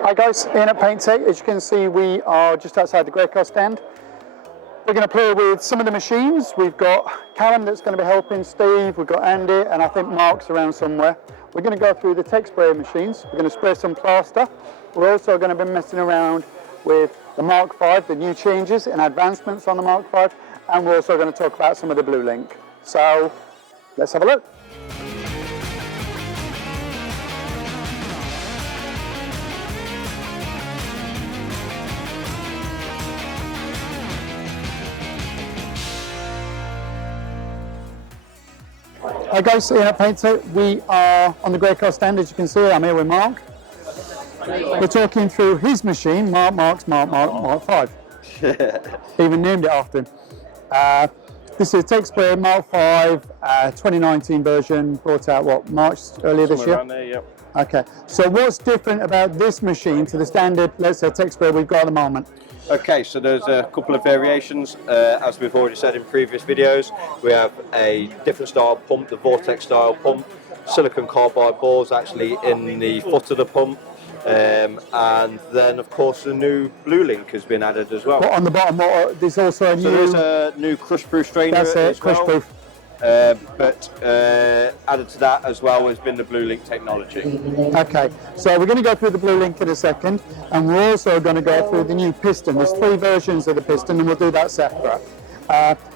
Hi guys, Ian at PaintTech. As you can see, we are just outside the Graco stand. We're going to play with some of the machines. We've got Callum that's going to be helping Steve, we've got Andy, and I think Mark's around somewhere. We're going to go through the Texspray machines. We're going to spray some plaster. We're also going to be messing around with the Mark V, the new changes and advancements on the Mark V, and we're also going to talk about some of the Blue Link. So let's have a look. Hi guys, Ian at PaintTech. We are on the Graco stand. As you can see, I'm here with Mark. We're talking through his machine, Mark V. Even named it after him. This is Texspray Mark V, 2019 version, brought out what, March earlier this year? Around there, yep. Okay, so what's different about this machine to the standard, let's say, Texspray we've got at the moment? Okay, so there's a couple of variations. As we've already said in previous videos, we have a different style pump, the Vortex style pump, silicon carbide balls actually in the foot of the pump, and then of course the new Blue Link has been added as well. But on the bottom, there's also a new... So there's a new crush-proof strainer as well. Crush-proof. But added to that as well has been the Blue Link technology. Okay, so we're going to go through the Blue Link in a second, and we're also going to go through the new piston. There's 3 versions of the piston, and we'll do that separate.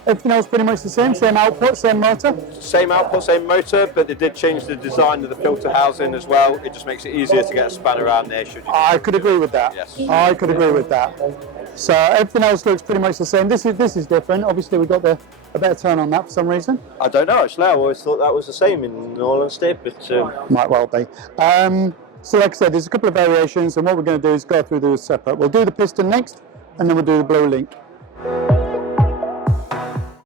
Everything else pretty much the same output, same motor? Same output, same motor, but they did change the design of the filter housing as well. It just makes it easier to get a span around there. I could agree with that. Yes. I could agree with that. So everything else looks pretty much the same. This is different. Obviously we've got a better turn on that for some reason. I don't know, actually. I always thought that was the same in all honesty, but... Might well be. So like I said, there's a couple of variations, and what we're going to do is go through those separate. We'll do the piston next, and then we'll do the Blue Link.